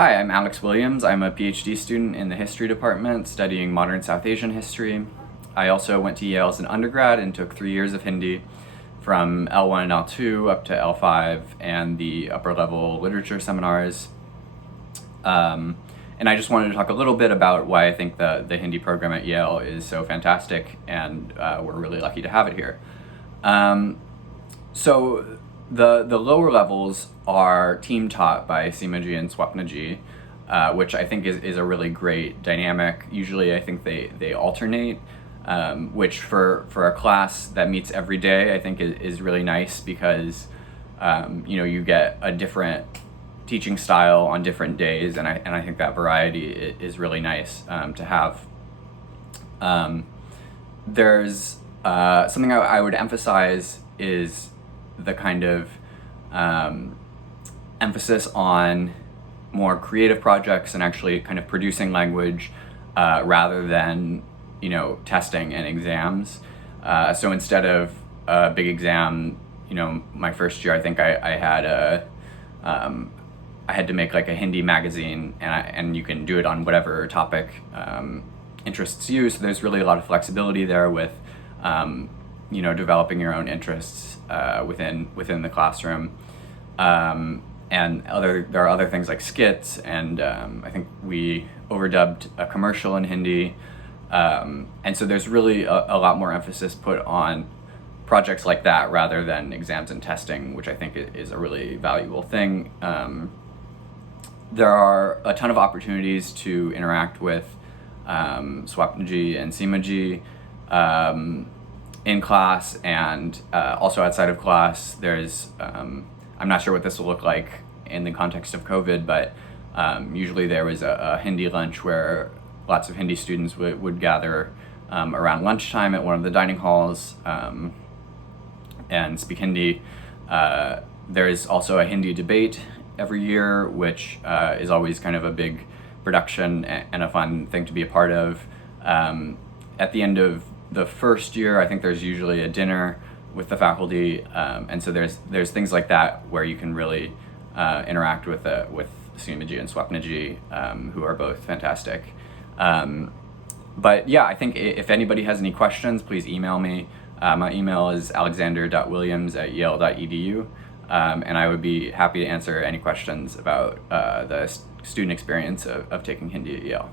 Hi, I'm Alex Williams. I'm a PhD student in the history department studying modern South Asian history. I also went to Yale as an undergrad and took 3 years of Hindi from L1 and L2 up to L5 and the upper level literature seminars. And I just wanted to talk a little bit about why I think the Hindi program at Yale is so fantastic, and we're really lucky to have it here. So the lower levels are team taught by Seemaji and Swapnaji, which I think is a really great dynamic. Usually I think they alternate, which for a class that meets every day I think is really nice because you get a different teaching style on different days, and I think that variety is really nice to have. There's something I would emphasize is the kind of emphasis on more creative projects and actually kind of producing language rather than testing and exams. So instead of a big exam, my first year I think I had to make like a Hindi magazine, and you can do it on whatever topic interests you. So there's really a lot of flexibility there with developing your own interests within the classroom. And there are other things like skits, and I think we overdubbed a commercial in Hindi. And so there's really a lot more emphasis put on projects like that rather than exams and testing, which I think is a really valuable thing. There are a ton of opportunities to interact with Swapnaji and Seemaji in class and also outside of class. There's I'm not sure what this will look like in the context of COVID, but usually there was a Hindi lunch where lots of Hindi students would gather around lunchtime at one of the dining halls and speak Hindi. There is also a Hindi debate every year, which is always kind of a big production and a fun thing to be a part of. At the end of the first year, I think there's usually a dinner with the faculty, and so there's things like that where you can really interact with Seemaji and Swapnaji, who are both fantastic. But yeah, I think if anybody has any questions, please email me. My email is alexander.williams@yale.edu, and I would be happy to answer any questions about the student experience of taking Hindi at Yale.